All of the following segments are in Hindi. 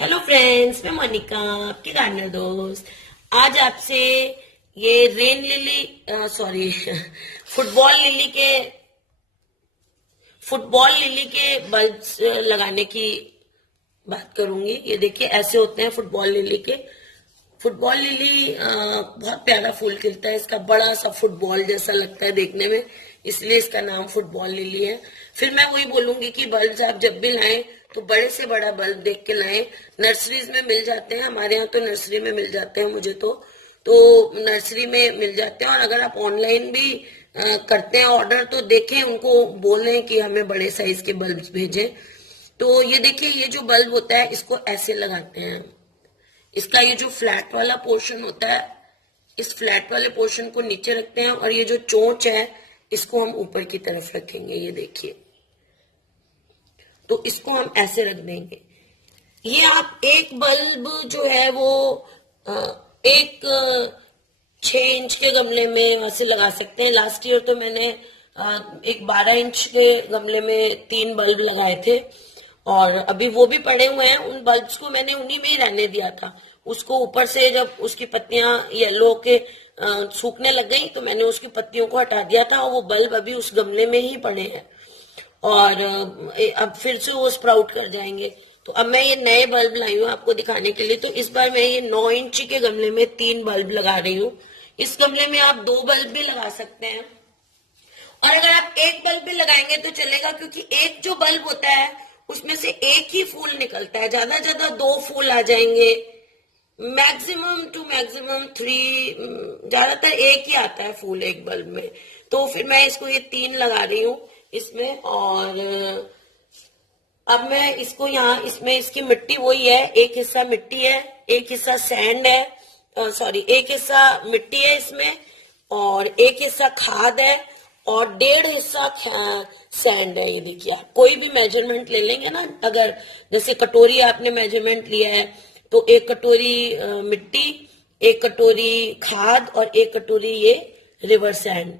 हेलो फ्रेंड्स, मैं मोनिका, आपकी गार्डनर दोस्त। आज आपसे ये rain lily sorry football lily के बल्ब्स लगाने की बात करूंगी। ये देखिए, ऐसे होते हैं फुटबॉल लिली के। फुटबॉल लिली बहुत प्यारा फूल खिलता है। इसका बड़ा सा फुटबॉल जैसा लगता है देखने में, इसलिए इसका नाम फुटबॉल लिली है। फिर मैं वही बोलूंगी कि बल्ब आप जब भी लाएं तो बड़े से बड़ा बल्ब देख के लाएं। नर्सरीज में मिल जाते हैं, हमारे यहाँ तो नर्सरी में मिल जाते हैं। मुझे तो नर्सरी में मिल जाते हैं। और अगर आप ऑनलाइन भी करते हैं ऑर्डर, तो देखें, उनको बोलें कि हमें बड़े साइज के बल्ब भेजें। तो ये देखिए, ये जो बल्ब होता है इसको ऐसे लगाते हैं। इसका ये जो फ्लैट वाला पोर्शन होता है, इस फ्लैट वाले पोर्शन को नीचे रखते हैं, और ये जो चोंच है इसको हम ऊपर की तरफ रखेंगे। ये देखिए, तो इसको हम ऐसे रख देंगे। ये आप एक बल्ब जो है वो एक 6 इंच के गमले में वैसे लगा सकते हैं। लास्ट ईयर तो मैंने एक 12 इंच के गमले में 3 बल्ब लगाए थे, और अभी वो भी पड़े हुए हैं। उन बल्ब्स को मैंने उन्हीं में ही रहने दिया था। उसको ऊपर से जब उसकी पत्तियां येलो के सूखने लग गई तो मैंने उसकी पत्तियों को हटा दिया था, और वो बल्ब अभी उस गमले में ही पड़े हैं, और अब फिर से वो स्प्राउट कर जाएंगे। तो अब मैं ये नए बल्ब लाई हूँ आपको दिखाने के लिए। तो इस बार मैं ये 9 इंच के गमले में 3 बल्ब लगा रही हूँ। इस गमले में आप 2 बल्ब भी लगा सकते हैं, और अगर आप एक बल्ब भी लगाएंगे तो चलेगा, क्योंकि एक जो बल्ब होता है उसमें से एक ही फूल निकलता है। ज्यादा ज्यादा 2 फूल आ जाएंगे, मैक्सिमम टू मैक्सिमम 3, ज्यादातर एक ही आता है फूल एक बल्ब में। तो फिर मैं इसको ये 3 लगा रही हूँ इसमें। और अब मैं इसको यहाँ, इसमें इसकी मिट्टी वही है, एक हिस्सा मिट्टी है, एक हिस्सा सैंड है, सॉरी एक हिस्सा मिट्टी है इसमें, और एक हिस्सा खाद है, और 1.5 हिस्सा सैंड है। ये देखिए, आप कोई भी मेजरमेंट ले लेंगे ना, अगर जैसे कटोरी आपने मेजरमेंट लिया है तो 1 कटोरी मिट्टी, 1 कटोरी खाद, और 1 कटोरी ये रिवर सैंड,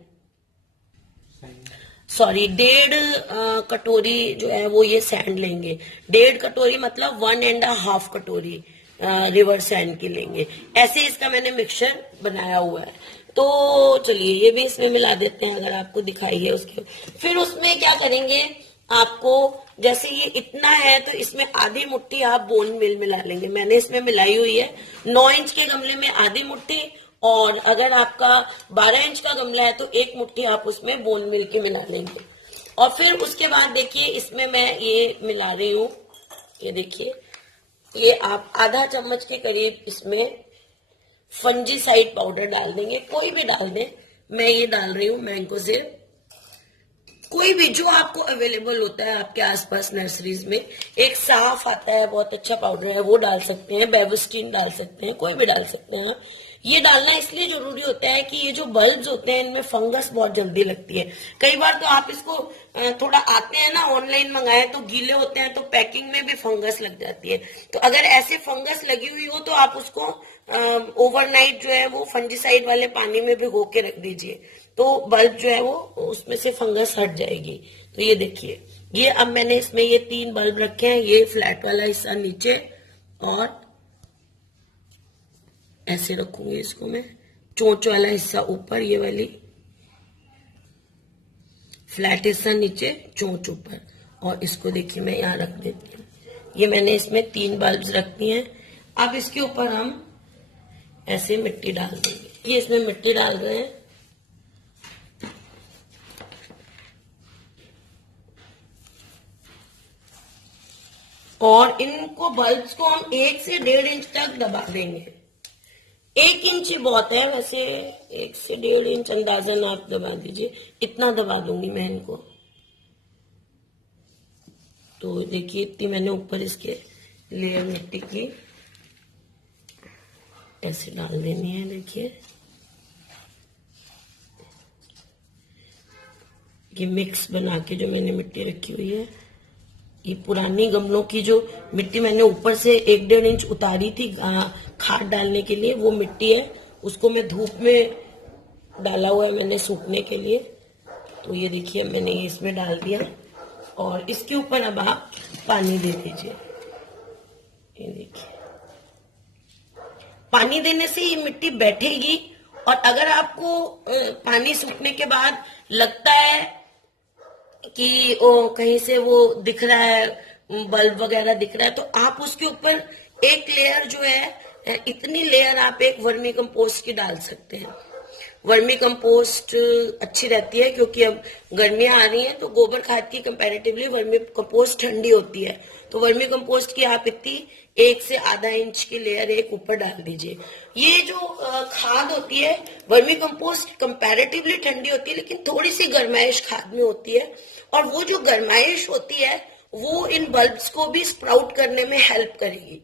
सॉरी 1.5 कटोरी जो है वो ये सैंड लेंगे। 1.5 कटोरी मतलब 1.5 कटोरी रिवर सैंड की लेंगे। ऐसे इसका मैंने मिक्सचर बनाया हुआ है। तो चलिए ये भी इसमें मिला देते हैं, अगर आपको दिखाई है उसके। फिर उसमें क्या करेंगे, आपको जैसे ये इतना है तो इसमें आधी मुट्ठी आप बोन मिल मिला लेंगे। मैंने इसमें मिलाई हुई है 9 इंच के गमले में आधी मुट्ठी, और अगर आपका 12 इंच का गमला है तो 1 मुट्ठी आप उसमें बोन मिल के मिला लेंगे। और फिर उसके बाद देखिए, इसमें मैं ये मिला रही हूँ, ये देखिए, ये आप आधा चम्मच के करीब इसमें फंजीसाइड पाउडर डाल देंगे। कोई भी डाल दें, मैं ये डाल रही हूँ मैंकोजेब। कोई भी जो आपको अवेलेबल होता है आपके आसपास नर्सरीज में, एक साफ आता है बहुत अच्छा पाउडर है, वो डाल सकते हैं, बेवस्टीन डाल सकते हैं, कोई भी डाल सकते हैं। ये डालना इसलिए जरूरी होता है कि ये जो बल्ब्स होते हैं इनमें फंगस बहुत जल्दी लगती है। कई बार तो आप इसको थोड़ा आते हैं ना, ऑनलाइन मंगाए तो गीले होते हैं, तो पैकिंग में भी फंगस लग जाती है। तो अगर ऐसे फंगस लगी हुई हो तो आप उसको ओवरनाइट जो है वो फंजीसाइड वाले पानी में भिगो के रख दीजिए, तो बल्ब जो है वो उसमें से फंगस हट जाएगी। तो ये देखिए, ये अब मैंने इसमें ये 3 बल्ब रखे हैं। ये फ्लैट वाला हिस्सा नीचे, और ऐसे रखूंगी इसको मैं, चोंच वाला हिस्सा ऊपर, ये वाली फ्लैट हिस्सा नीचे, चोंच ऊपर, और इसको देखिए मैं यहाँ रख देती हूँ। ये मैंने इसमें 3 बल्ब्स रखती हैं। अब इसके ऊपर हम ऐसे मिट्टी डाल देंगे। ये इसमें मिट्टी डाल रहे हैं, और इनको बल्ब्स को हम 1 से 1.5 इंच तक दबा देंगे। 1 इंच ही बहुत है वैसे, 1 से 1.5 इंच अंदाजन आप दबा दीजिए। इतना दबा दूंगी मैं इनको। तो देखिए, इतनी मैंने ऊपर इसके लेयर मिट्टी की ऐसे डाल देनी है। देखिए, ये मिक्स बना के जो मैंने मिट्टी रखी हुई है, ये पुरानी गमलों की जो मिट्टी मैंने ऊपर से 1-1.5 इंच उतारी थी खाद डालने के लिए, वो मिट्टी है। उसको मैं धूप में डाला हुआ है मैंने सूखने के लिए। तो ये देखिए, मैंने ये इसमें डाल दिया, और इसके ऊपर अब आप पानी दे दीजिए। ये देखिए, पानी देने से ये मिट्टी बैठेगी। और अगर आपको पानी सूखने के बाद लगता है कि कहीं से वो दिख रहा है, बल्ब वगैरह दिख रहा है, तो आप उसके ऊपर एक लेयर जो है, इतनी लेयर आप एक वर्मी कंपोस्ट की डाल सकते हैं। वर्मी कंपोस्ट अच्छी रहती है क्योंकि अब गर्मियां आ रही हैं, तो गोबर खाद की कंपैरेटिवली वर्मी कंपोस्ट ठंडी होती है। तो वर्मी कंपोस्ट की आप इतनी 1 से आधा इंच की लेयर एक ऊपर डाल दीजिए। ये जो खाद होती है, वर्मी कंपोस्ट कंपैरेटिवली ठंडी होती है, लेकिन थोड़ी सी गर्माइश खाद में होती है। और वो जो गर्माइश होती है वो इन बल्ब्स को भी स्प्राउट करने में हेल्प करेगी।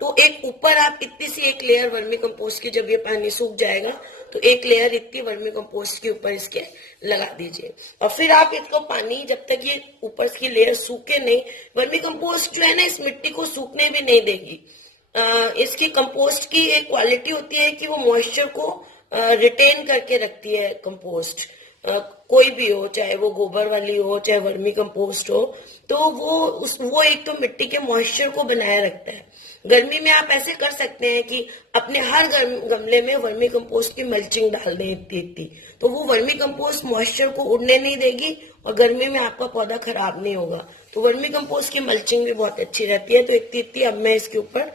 तो एक ऊपर आप इतनी सी एक लेयर वर्मी कंपोस्ट की, जब ये पानी सूख जाएगा तो एक लेयर इतनी वर्मी कंपोस्ट के ऊपर इसके लगा दीजिए। और फिर आप इसको पानी, जब तक ये ऊपर की लेयर सूखे नहीं, वर्मी कंपोस्ट जो है ना इस मिट्टी को सूखने भी नहीं देगी। इसकी कंपोस्ट की एक क्वालिटी होती है कि वो मॉइस्चर को रिटेन करके रखती है। कंपोस्ट कोई भी हो, चाहे वो गोबर वाली हो, चाहे वर्मी कंपोस्ट हो, तो वो एक तो मिट्टी के मॉइस्चर को बनाए रखता है। गर्मी में आप ऐसे कर सकते हैं कि अपने हर गमले में वर्मी कंपोस्ट की मल्चिंग डाल दें इतनी, तो वो वर्मी कंपोस्ट मॉइस्चर को उड़ने नहीं देगी और गर्मी में आपका पौधा खराब नहीं होगा। तो वर्मी कंपोस्ट की मल्चिंग भी बहुत अच्छी रहती है। तो इतनी अब मैं इसके ऊपर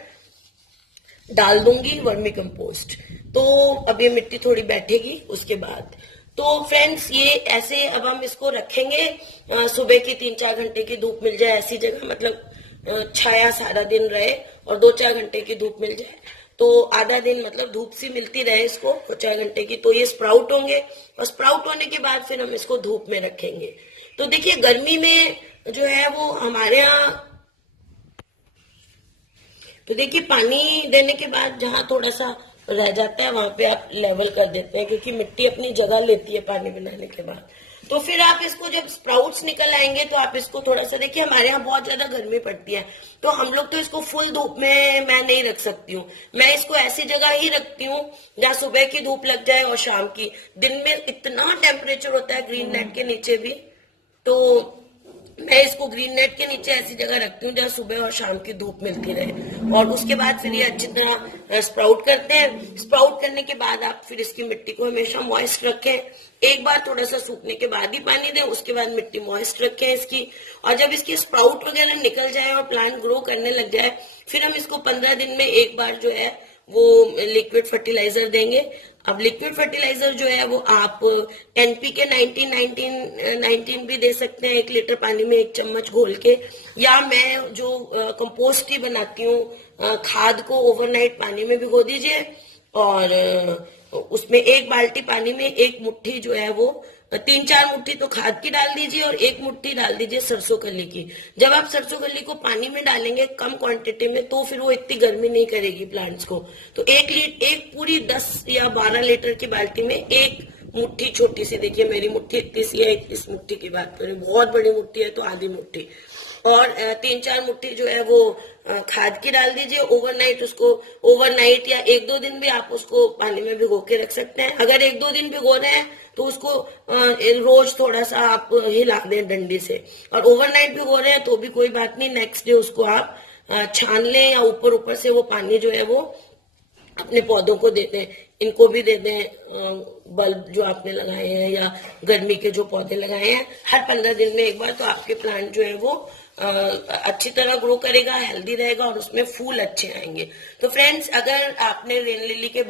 डाल दूंगी वर्मी कंपोस्ट। तो अब ये मिट्टी थोड़ी बैठेगी उसके बाद। तो फ्रेंड्स, ये ऐसे अब हम इसको रखेंगे। सुबह की 3-4 घंटे की धूप मिल जाए ऐसी जगह, मतलब छाया सारा दिन रहे, और 2-4 घंटे की धूप मिल जाए, तो आधा दिन मतलब धूप सी मिलती रहे इसको 4 घंटे की, तो ये स्प्राउट होंगे। और स्प्राउट होने के बाद फिर हम इसको धूप में रखेंगे। तो देखिए, गर्मी में जो है वो हमारे यहाँ, तो देखिए पानी देने के बाद जहां थोड़ा सा रह जाता है वहां पे आप लेवल कर देते हैं, क्योंकि मिट्टी अपनी जगह लेती है पानी बनाने के बाद। तो फिर आप इसको, जब स्प्राउट्स निकल आएंगे तो आप इसको थोड़ा सा, देखिए हमारे यहाँ बहुत ज्यादा गर्मी पड़ती है, तो हम लोग तो इसको फुल धूप में मैं नहीं रख सकती हूँ। मैं इसको ऐसी जगह ही रखती हूँ जहाँ सुबह की धूप लग जाए और शाम की। दिन में इतना टेम्परेचर होता है ग्रीन नेट के नीचे भी, तो मैं इसको ग्रीन नेट के नीचे ऐसी जगह रखती हूँ जहाँ सुबह और शाम की धूप मिलती रहे। और उसके बाद फिर ये अच्छी तरह स्प्राउट करते हैं। स्प्राउट करने के बाद आप फिर इसकी मिट्टी को हमेशा मॉइस्ट रखें। एक बार थोड़ा सा सूखने के बाद ही पानी दें, उसके बाद मिट्टी मॉइस्ट रखें इसकी। और जब इसकी स्प्राउट वगैरह निकल जाए और प्लांट ग्रो करने लग जाए, फिर हम इसको 15 दिन में एक बार जो है वो लिक्विड फर्टिलाइजर देंगे। अब लिक्विड फर्टिलाइजर जो है वो आप एनपीके 19 भी दे सकते हैं 1 लीटर पानी में 1 चम्मच घोल के, या मैं जो कंपोस्ट ही बनाती हूँ, खाद को ओवरनाइट पानी में भिगो दीजिए और उसमें 1 बाल्टी पानी में 1 मुट्ठी जो है वो 3-4 मुट्ठी तो खाद की डाल दीजिए और 1 मुट्ठी डाल दीजिए सरसों कली की। जब आप सरसों कली को पानी में डालेंगे कम क्वांटिटी में, तो फिर वो इतनी गर्मी नहीं करेगी प्लांट्स को। तो एक पूरी 10 या 12 लीटर की बाल्टी में 1 मुट्ठी छोटी सी, देखिए मेरी मुट्ठी इतनी सी है, इस मुट्ठी की बात करें, बहुत बड़ी मुट्ठी है तो आधी मुट्ठी, और 3-4 मुट्ठी जो है वो खाद की डाल दीजिए। ओवरनाइट या 1-2 दिन भी आप उसको पानी में भिगो के रख सकते हैं। अगर 1-2 दिन भिगो रहे हैं तो उसको रोज थोड़ा सा आप हिला दें डंडी से, और ओवरनाइट भिगो रहे हैं तो भी कोई बात नहीं, नेक्स्ट डे उसको आप छान लें या ऊपर से वो पानी जो है वो अपने पौधों को दे दें। इनको भी दे दें, बल्ब जो आपने लगाए हैं या गर्मी के जो पौधे लगाए हैं, हर 15 दिन में एक बार, तो आपके प्लांट जो है वो अच्छी तरह ग्रो करेगा, हेल्दी रहेगा और उसमें फूल अच्छे आएंगे। तो फ्रेंड्स, अगर आपने रेन लिली के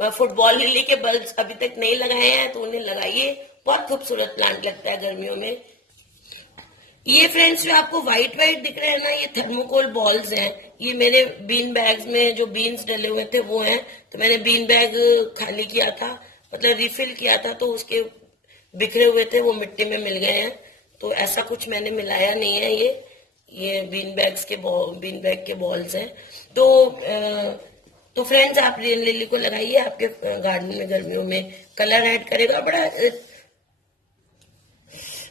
फुटबॉल लिली के बल्ब अभी तक नहीं लगाए हैं तो उन्हें लगाइए, बहुत खूबसूरत प्लांट लगता है गर्मियों में। ये फ्रेंड्स जो आपको व्हाइट दिख रहे हैं ना, ये थर्मोकोल बॉल्स हैं। ये मेरे बीन बैग्स में जो बीन्स डले हुए थे वो हैं, तो मैंने बीन बैग खाली किया था, मतलब रिफिल किया था, तो उसके बिखरे हुए थे वो मिट्टी में मिल गए हैं। तो ऐसा कुछ मैंने मिलाया नहीं है, ये बीन बैग के बॉल्स हैं। तो फ्रेंड्स, आप रेन लिली को लगाइए, आपके गार्डन में गर्मियों में कलर ऐड करेगा। बड़ा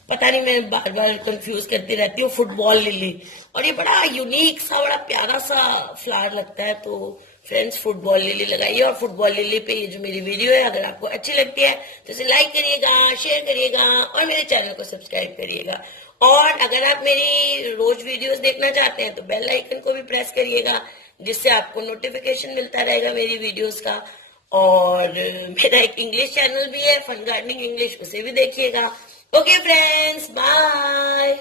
पता नहीं, मैं बार बार कंफ्यूज करती रहती हूँ फुटबॉल लिली, और ये बड़ा यूनिक सा, बड़ा प्यारा सा फ्लावर लगता है। तो फ्रेंड्स, फुटबॉल लिली लगाइए। और फुटबॉल लिली पे ये जो मेरी वीडियो है, अगर आपको अच्छी लगती है तो इसे लाइक करिएगा, शेयर करिएगा और मेरे चैनल को सब्सक्राइब करिएगा। और अगर आप मेरी रोज वीडियोस देखना चाहते हैं तो बेल आइकन को भी प्रेस करिएगा, जिससे आपको नोटिफिकेशन मिलता रहेगा मेरी वीडियोस का। और मेरा एक इंग्लिश चैनल भी है, फन गार्डनिंग इंग्लिश, उसे भी देखिएगा। Okay friends, bye.